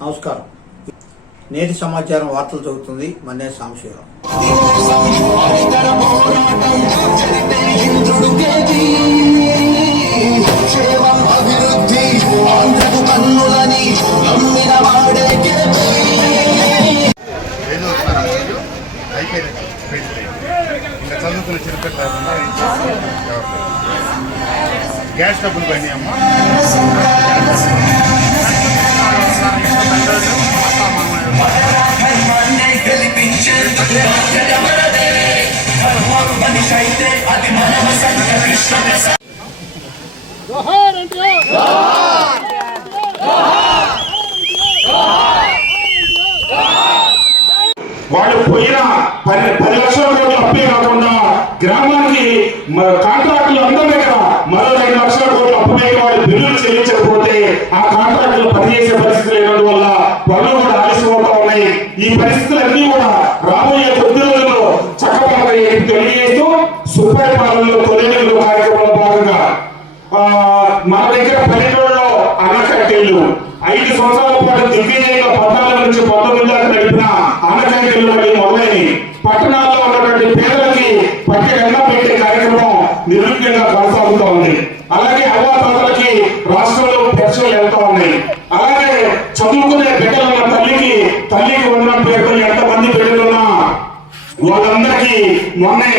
నమస్కారం. నేటి సమాచారం వార్తలు చదువుతుంది మన్నే సాంశీరావు. ఇంకా చదువుకున్న చిన్నపిల్లలు గ్యాస్ డబ్బులు పైన అమ్మా వాళ్ళు పోయిన 10 లక్షల కోట్ల అప్పే కాకుండా గ్రామానికి కాంట్రాక్టులు అందమే కదా మరో 2 లక్షల కోట్ల అప్పు మీద వాళ్ళు బిల్లులు చెల్లించకపోతే ఆ కాంట్రాక్టులు పనిచేసే పరిస్థితి లేనందువల్ల పనులు కూడా ఆలస్యం అవుతా ఉన్నాయి. ఈ పరిస్థితులన్నీ కూడా రాబోయే కొద్ది రోజుల్లో చక్కబడతాయని తెలియజేస్తూ సుపరిపాలనలో తొలిలు కార్యక్రమంలో భాగంగా మన దగ్గర పల్లెటూరులో అన్న క్యాంటీన్లు 5 సంవత్సరాల పాటు దిగ్విజయంగా 14 నుంచి 19 దాకా నడిపిన అన్న క్యాంటీన్లు మొదలైనవి. పట్టణాల్లో ఉన్నటువంటి పేదలకి పట్టి అన్నం పెట్టే కార్యక్రమం నిర్విఘ్నంగా కొనసాగుతూ ఉంది. అలాగే అవ్వాతాతలకి రాష్ట్రంలో పెన్షన్లు వెళ్తా ఉన్నాయి. అలాగే చదువుకునే బిడ్డలున్న తల్లికి వందనం పేరుతో ఎంతమంది బిడ్డలున్నా వాళ్ళందరికీ మొన్నే